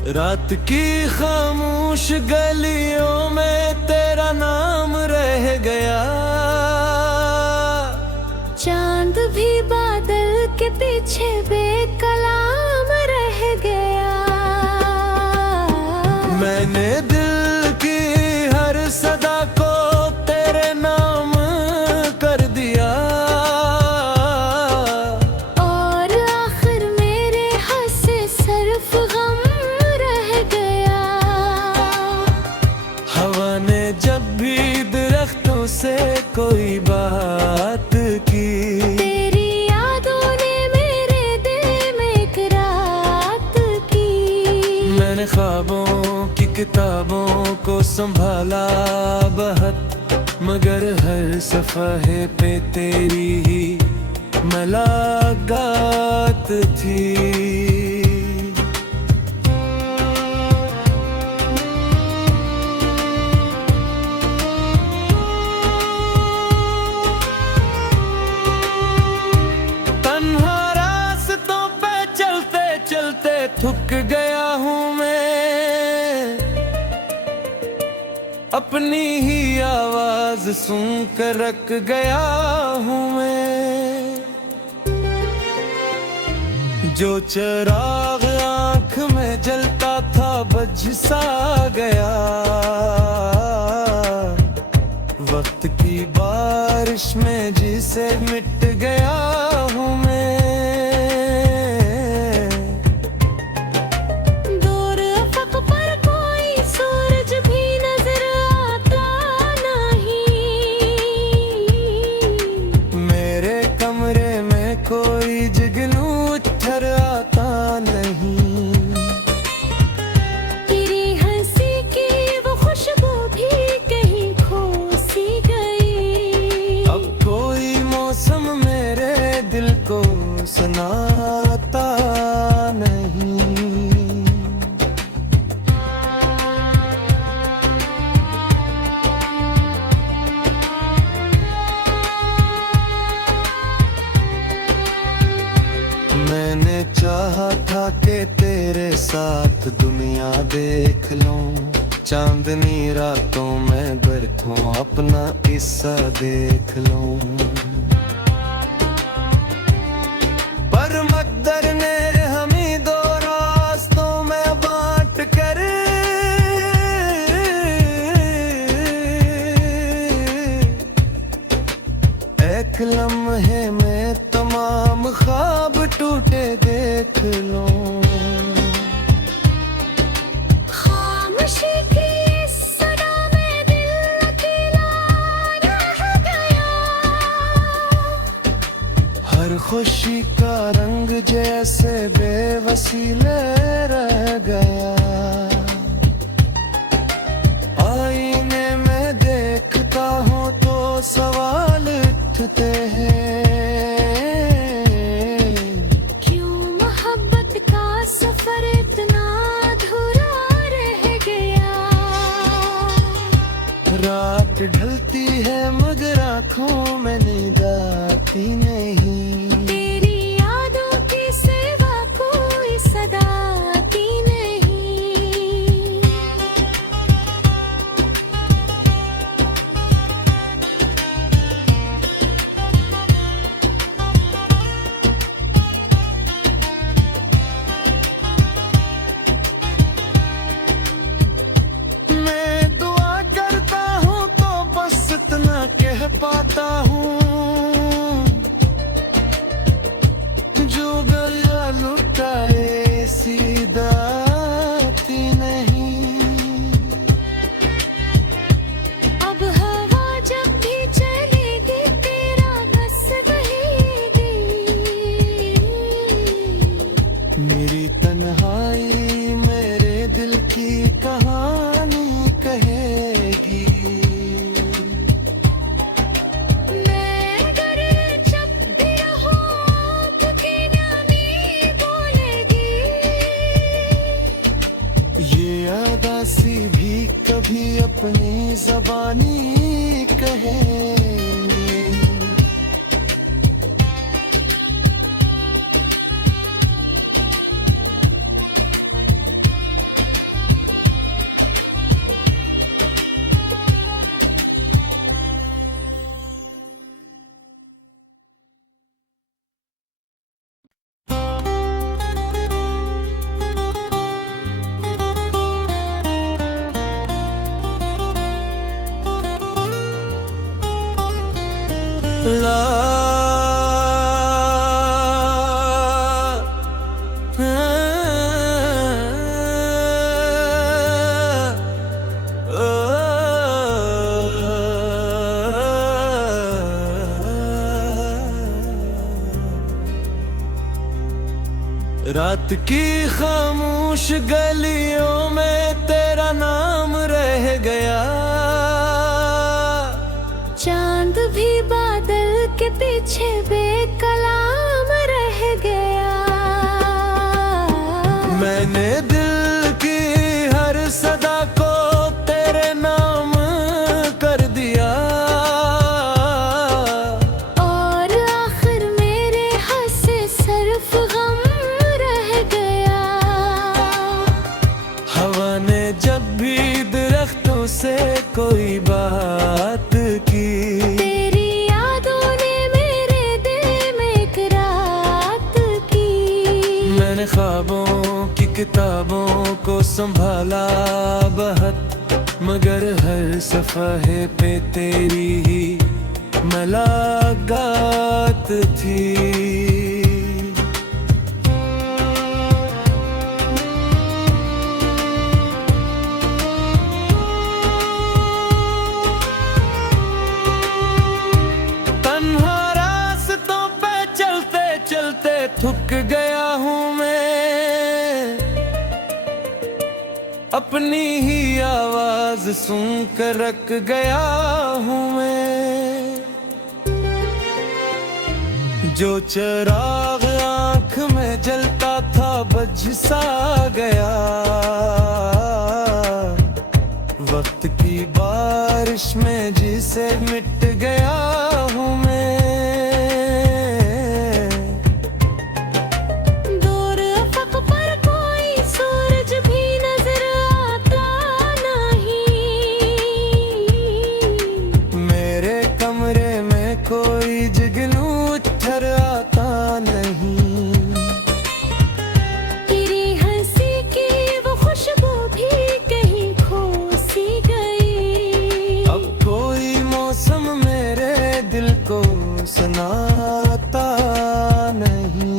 रात की खामोश गलियों में तेरा नाम रह गया। चांद भी बादल के पीछे बेकलाम रह गया। मैंने दिल की हर सदा को तेरे नाम कर दिया। और आखिर मेरे हाथ से सिर्फ गम रह गया। हवा ने जब भी दरख्तों से कोई बात की, तेरी यादों ने मेरे दिल में एक रात की। मैंने ख्वाबों की किताबों को संभाला बहुत, मगर हर सफ़हे पे तेरी ही मुलाकात थी। तन्हा रास्तों पे चलते चलते थक गया हूँ मैं, अपनी ही आवाज सुनकर रख गया हूँ मैं। जो चिराग आँख में जलता था बुझ सा गया। वक्त की बारिश में जिसे मिट गया हूँ मैं। दूर अफक पर कोई सूरज भी नजर आता नहीं। मेरे कमरे में कोई जुगनू ठहराता नहीं। तेरी हंसी की वो खुशबू भी कहीं खो सी गई। अब कोई मौसम मेरे दिल को सुनाता नहीं। मैंने चाहा था कि तेरे साथ दुनिया देख लूं, चांदनी रातों में बैठूं अपना किस्सा देख लूं। पर मकदर ने हमें दो रास्तों में बांट कर एक लम्हे में तमाम ख्वाब टूटे देख लो। खामोशी की इस सदा में दिल अकेला रह गया। हर खुशी का रंग जैसे बेवसीले रह गया। आईने में देखता हूँ तो सवाल उठते हैं। क्यों मोहब्बत का सफर इतना अधूरा रह गया। रात ढलती है मगर आँखों में नींद आती नहीं। तेरी यादों की सिवा कोई सदा आती नहीं। मैं दुआ करता हूँ तो बस इतना कह पाता हूँ, जो गया लुटाए सीधा आती नहीं। अब हवा जब भी चलेगी तेरा बस बहेगी। मेरी तन्हाई मेरे दिल की कहानी कहेगी। मैं अगर जब भी रहूं आँख की नानी बोलेगी। ये अदासी भी कभी अपनी ज़बानी कहेगी। रात की खामोश गलियों में तेरा नाम रह गया। चांद भी बादल के पीछे बेकलाम रह गया। मैंने दिल की हर सदा को तेरे नाम कर दिया। और आखिर मेरे हाथ से सिर्फ गम रह गया। हवा ने जब भी दरख्तों से कोई बात की, तेरी यादों ने मेरे दिल में एक रात की। मैंने ख्वाबों की किताबों को संभाला बहुत, मगर हर सफ़हे पे तेरी ही मुलाकात थी। तन्हा रास्तों पे चलते चलते थक गया हूँ मैं, अपनी ही आवाज सुनकर रख गया हूँ मैं। जो चिराग आँख में जलता था बुझ सा गया। वक्त की बारिश में जिसे मिट गया हूँ मैं। दूर अफक पर कोई सूरज भी नजर आता नहीं। मेरे कमरे में कोई जुगनू ठहराता नहीं। तेरी हंसी की वो खुशबू भी कहीं खो सी गई। अब कोई मौसम मेरे दिल को सुनाता नहीं।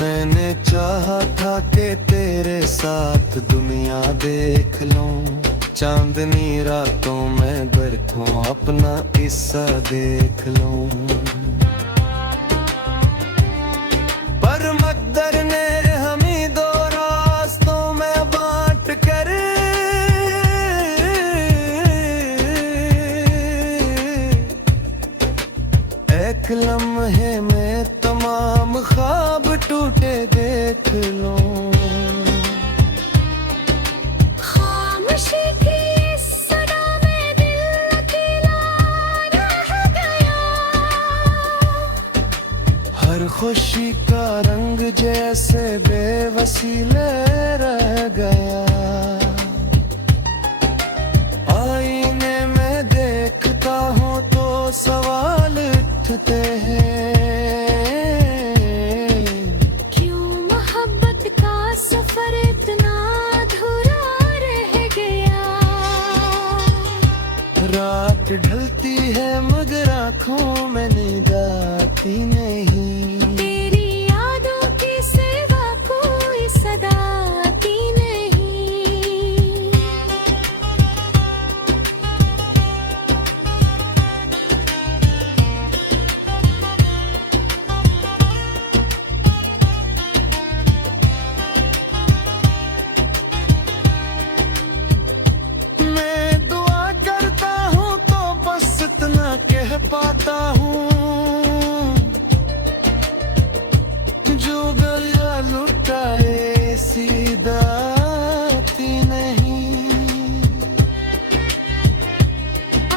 मैंने चाहा था कि तेरे साथ दुनिया देख लूं, चांदनी रातों में बैठूं अपना किस्सा देख लूं। पर मकदर ने हमें दो रास्तों में बांट कर एक लम्हे में तमाम ख्वाब टूटे देख लो। खामोशी की इस सदा में दिल अकेला रह गया। हर खुशी का रंग जैसे बेवसीले रह गया। आईने में देखता हूँ तो सवाल उठते हैं। क्यों मोहब्बत का सफर इतना अधूरा रह गया। रात ढलती है मगर आँखों में नींद आती नहीं। तेरी यादों की सिवा कोई सदा आती नहीं। मैं दुआ करता हूँ तो बस इतना कह पाता हूँ, जो गया लुटाए सीधा आती नहीं।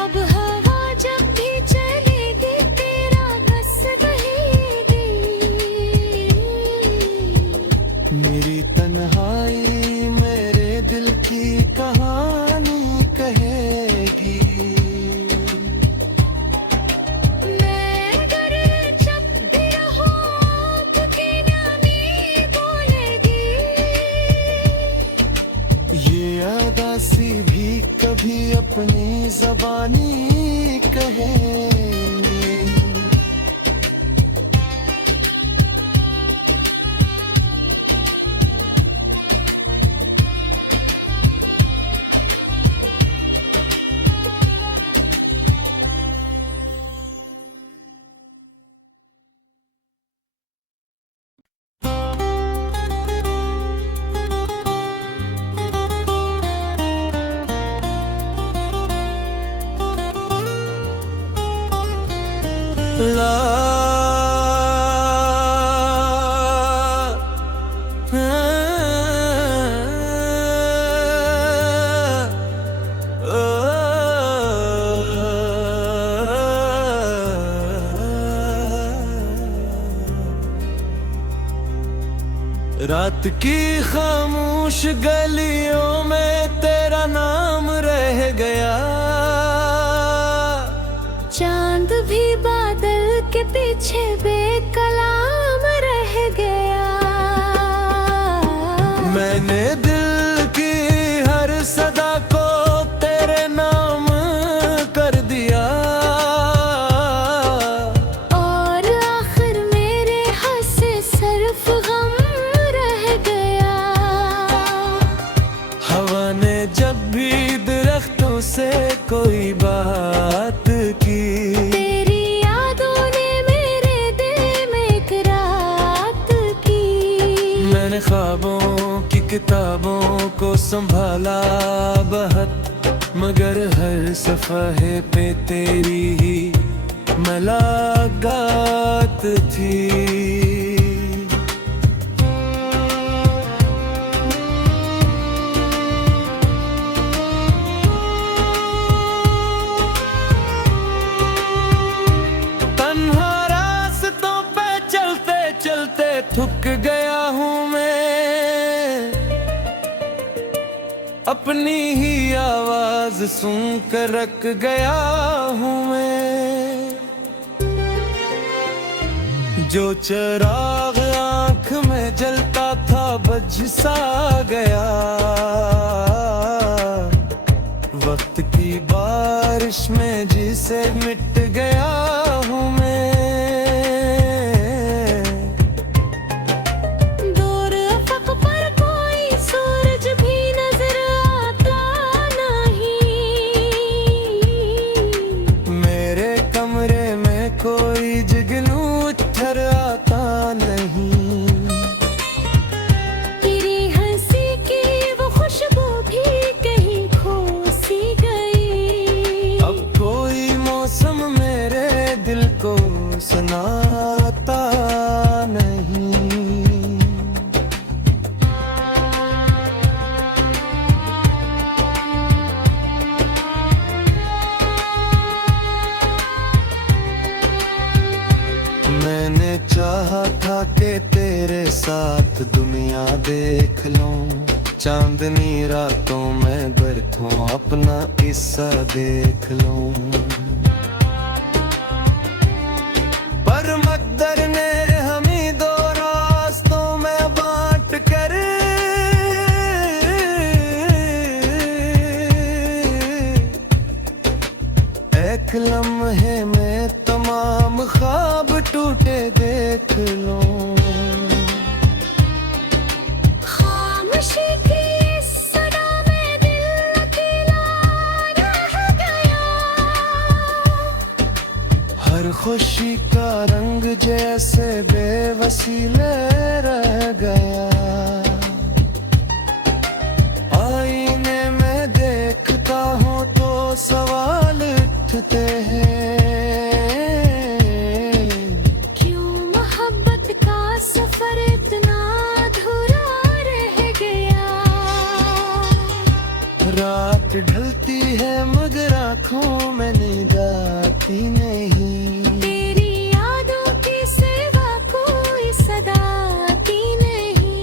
अब हवा जब भी चलेगी तेरा बस बहेगी। मेरी तन्हाई मेरे दिल की कहानी कहेगी। मैं अगर जब भी रहूं आपकी नानी बोलेगी। ये अदासी भी कभी अपनी ज़बानी कहेंगे। ला रात की खामोश गलियों में तेरा नाम रह गया। चांद भी बादल के पीछे बेकलाम रह गया। मैंने दिल की हर सदा को तेरे नाम कर दिया। और आखिर मेरे हाथ से सिर्फ गम रह गया। हवा ने जब भी दरख्तों से कोई बात की, तेरी यादों ने मेरे दिल में एक रात की। मैंने ख्वाबों की किताबों को संभाला बहुत, मगर हर सफ़हे पे तेरी ही मुलाकात थी। तन्हा रास्तों पे चलते चलते थक गया हूँ मैं, अपनी ही आवाज सुनकर रख गया हूँ मैं। जो चिराग आँख में जलता था बुझ सा गया। वक्त की बारिश में जिसे मिट गया हूँ मैं। दूर अफक पर कोई सूरज भी नजर आता नहीं। मेरे कमरे में कोई जुगनू ठहराता नहीं। तेरी हंसी की वो खुशबू भी कहीं खो सी गई। अब कोई मौसम मेरे दिल को सुनाता नहीं। मैंने चाहा था कि तेरे साथ दुनिया देख लूं, चांदनी रातों में बरखों अपना किस्सा देख लूं। पर मकदर ने हमें दो रास्तों में बांट कर एक लम्हे में तमाम ख्वाब टूटे देख लो। खामोशी की इस सदा में दिल अकेला रह गया। हर खुशी का रंग जैसे बेवसीले रह गया। आईने में देखता हूँ तो सवाल उठते हैं। क्यों मोहब्बत का सफर इतना अधूरा रह गया। रात ढलती है मगर आँखों में नींद आती नहीं। तेरी यादों की सिवा कोई सदा आती नहीं।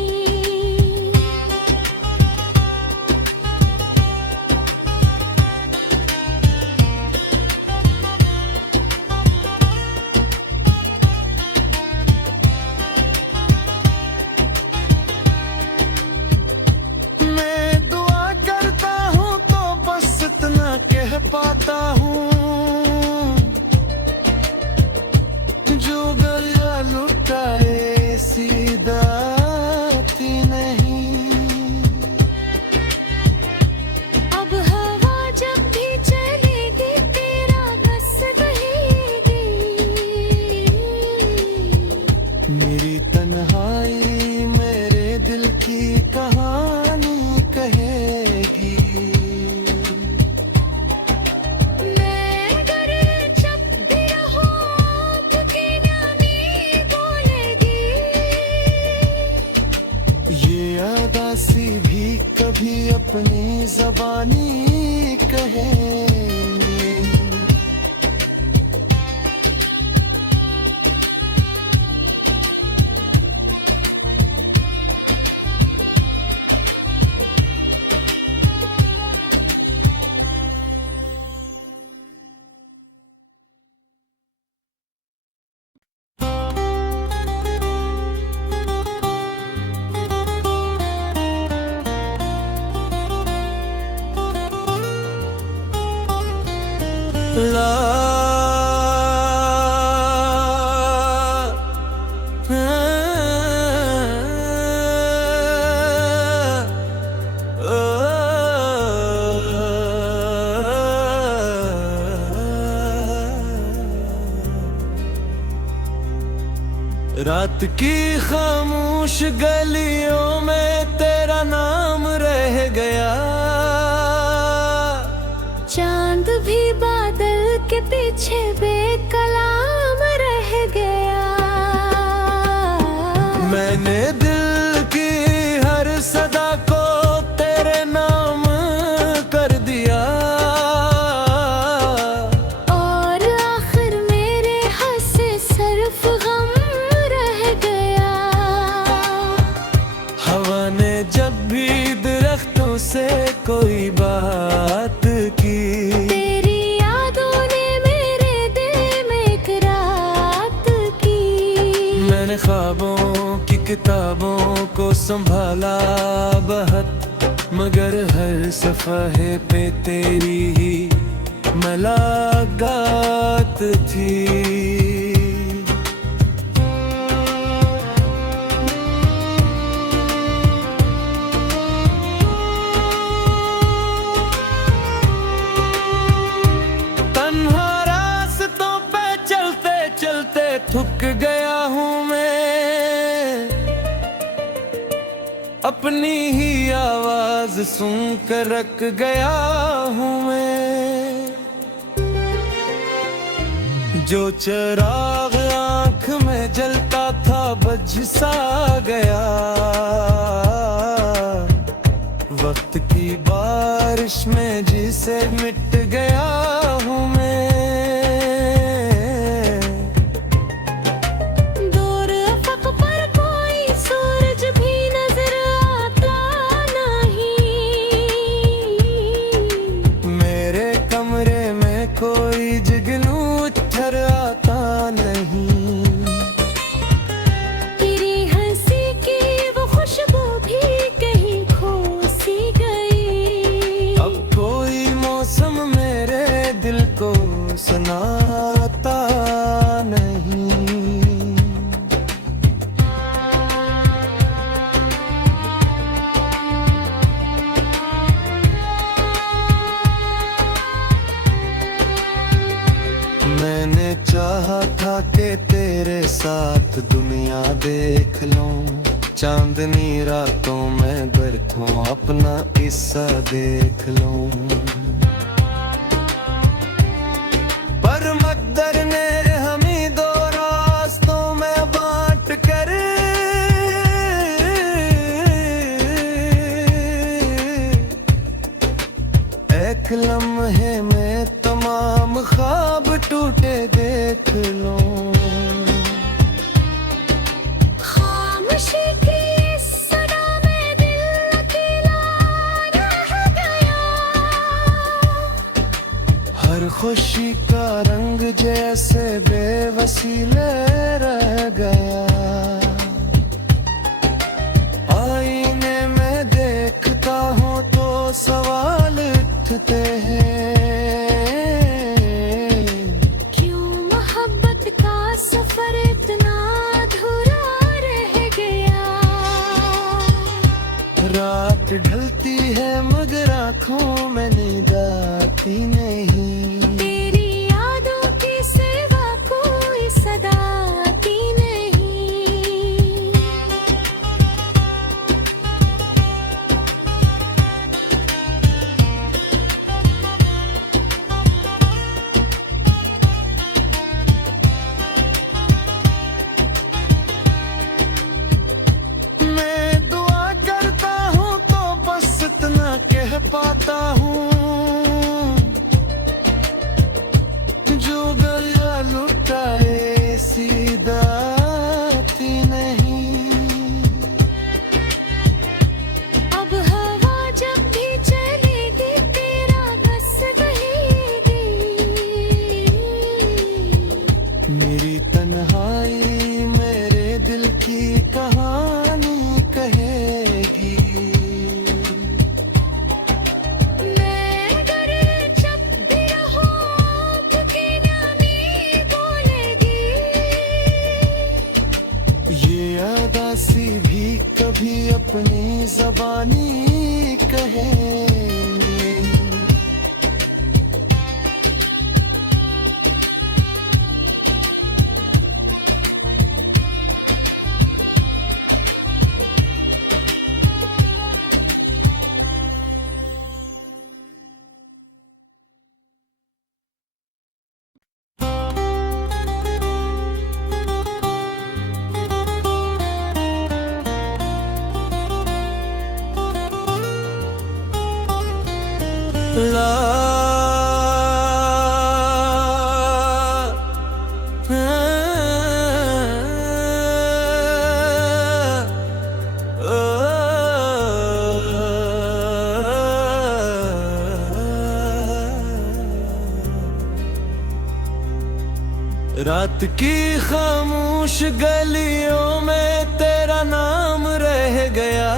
मैं दुआ करता हूँ तो बस इतना कह पाता हूँ। कहेंगे। ला रात की खामोश गलियों में तेरा नाम रह गया। चांद भी बादल के पीछे बेकलाम रह गया। मैंने दिल की हर सदा को तेरे नाम कर दिया। और आखिर मेरे हाथ से सिर्फ गम रह गया। हवा ने जब भी दरख्तों से कोई बात की, तेरी यादों ने मेरे दिल में एक रात की। मैंने ख्वाबों की किताबों को संभाला बहुत, मगर हर सफ़हे पे तेरी ही मुलाकात थी। तन्हा रास्तों पे चलते चलते थक गया हूँ मैं, अपनी ही आवाज सुनकर रख गया हूँ मैं। जो चिराग आँख में जलता था बुझ सा गया। वक्त की बारिश में जिसे मिट गया हूँ मैं। दूर अफक पर कोई सूरज भी नजर आता नहीं। मेरे कमरे में कोई जुगनू ठहराता नहीं। तेरी हंसी की वो खुशबू भी कहीं खो सी गई। अब कोई मौसम मेरे दिल को सुनाता नहीं। मैंने चाहा था कि तेरे साथ दुनिया देख लूं, चांदनी रातों में बैठूं अपना किस्सा देख लूं। पर मकदर ने हमें दो रास्तों में बांट कर एक लम्हे में तमाम ख्वाब टूटे देख लो। खामोशी की इस सदा में दिल अकेला रह गया। हर खुशी का रंग जैसे बेवसीले रह गया। आईने में देखता हूँ तो सवाल उठते हैं। क्यों मोहब्बत का सफर इतना अधूरा रह गया। रात ढलती है मगर आँखों में नींद आती नहीं। तेरी यादों की सिवा कोई सदा आती नहीं। मैं दुआ करता हूँ तो बस इतना कह पाता हूँ, रात की खामोश गलियों में तेरा नाम रह गया।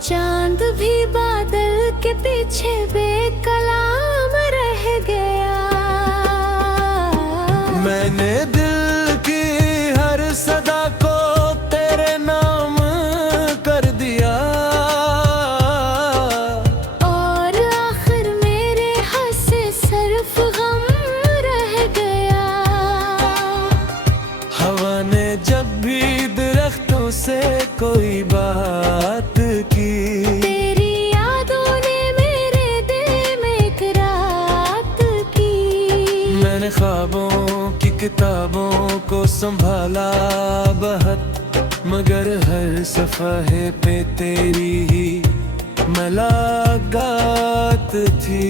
चांद भी बादल के पीछे बेकलाम रह गया। मैंने दिल की हर सदा को तेरे नाम कर दिया। और आखिर मेरे हाथ से सिर्फ गम रह गया। हवा ने जब भी दरख्तों से कोई बात की, तेरी यादों ने मेरे दिल में एक रात की। मैंने ख्वाबों की किताबों को संभाला बहुत, मगर हर सफ़हे पे तेरी ही मुलाकात थी।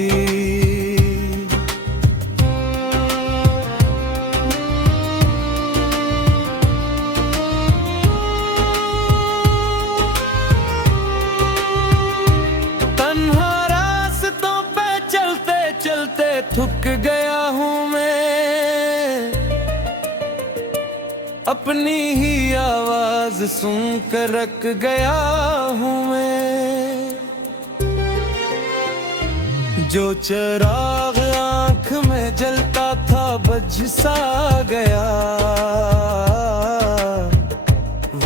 तन्हा रास्तों पे चलते चलते थक गया हूँ मैं, अपनी ही आवाज सुनकर रख गया हूँ मैं। जो चिराग आँख में जलता था बुझ सा गया।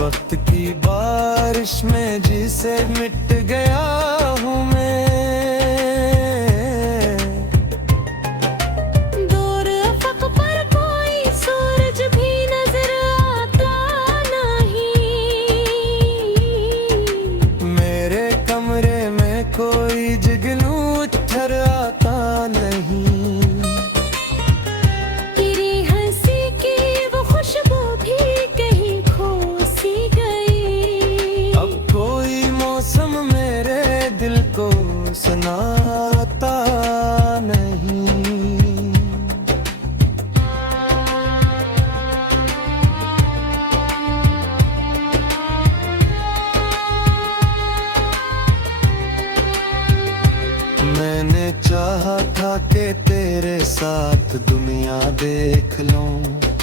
वक्त की बारिश में जिसे मिट गया हूँ मैं। दूर अफक पर कोई सूरज भी नजर आता नहीं। मेरे कमरे में कोई जुगनू ठहराता नहीं। तेरी हंसी की वो खुशबू भी कहीं खो सी गई। अब कोई मौसम मेरे दिल को सुनाता नहीं। मैंने चाहा था कि तेरे साथ दुनिया देख लूं,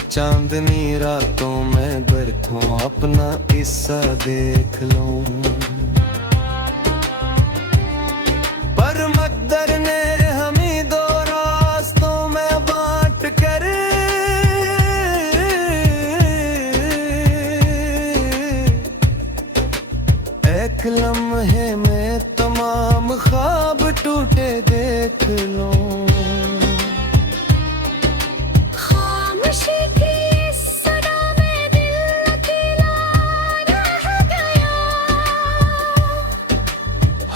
चांदनी रातों में बैठूं अपना किस्सा देख लूं। पर मकदर ने हमें दो रास्तों में बांट कर एक लम्हे में तमाम ख्वाब टूटे देख लो। खामोशी की इस सदा में दिल अकेला रह गया।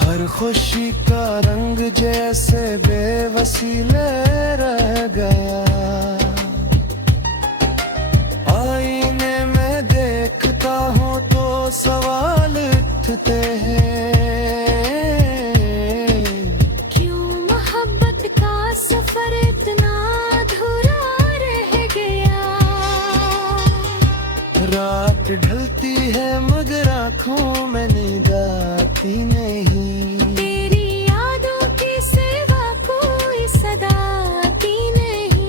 हर खुशी का रंग जैसे बेवसीले रह गया। आईने में देखता हूँ तो सवाल उठते हैं। क्यों मोहब्बत का सफर इतना अधूरा रह गया। रात ढलती है मगर आँखों में नींद आती नहीं। तेरी यादों की सिवा कोई सदा आती नहीं।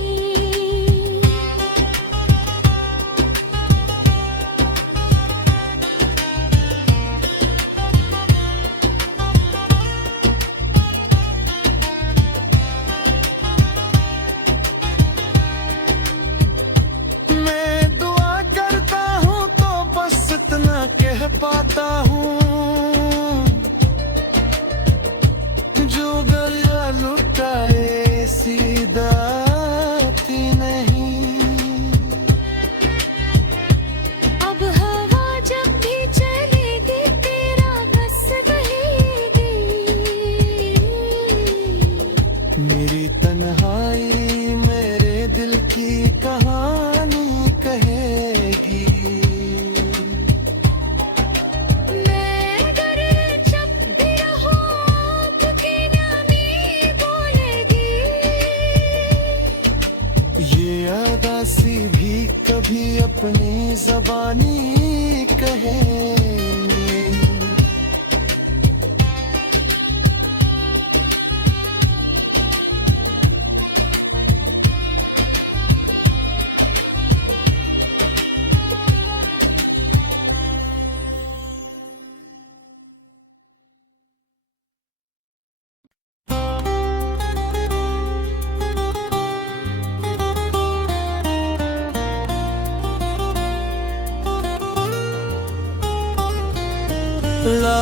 मैं दुआ करता हूँ तो बस इतना कह पाता हूँ, जो गया लुटाए सीधा आती नहीं। अब हवा जब भी चलेगी तेरा बस बहेगी। मेरी तन्हाई मेरे दिल की कहानी कहेगी। मैं अगर जब भी रहूं आपकी ज़बानी कहेंगे। ला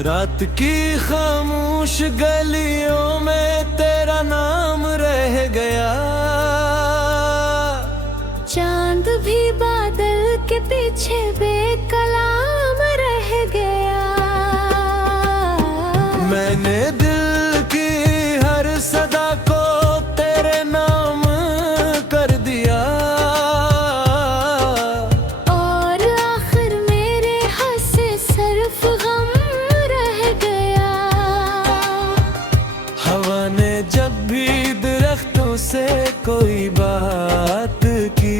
रात की खामोश गलियों में तेरा नाम रह गया। चांद भी बादल के पीछे बेकलाम रह गया। मैंने दिल की हर सदा को तेरे नाम कर दिया। और आखिर मेरे हाथ से सिर्फ गम रह गया। हवा ने जब भी दरख्तों से कोई बात की,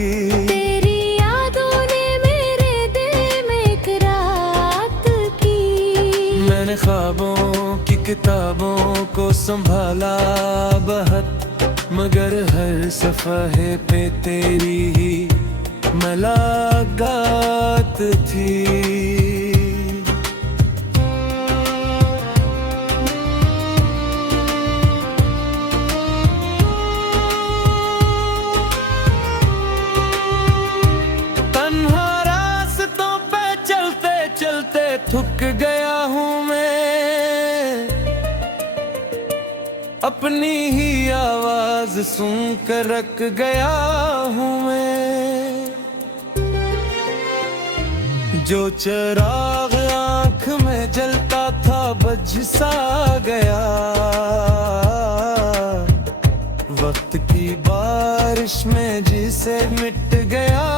तेरी यादों ने मेरे दिल में एक रात की। मैंने ख्वाबों की किताबों को संभाला बहुत, मगर हर सफ़हे पे तेरी ही मुलाकात थी। तन्हा रास्तों पे चलते चलते थक गया हूँ मैं, अपनी ही आवाज सुनकर रख गया हूँ मैं। जो चिराग आँख में जलता था बुझ सा गया। वक्त की बारिश में जिसे मिट गया।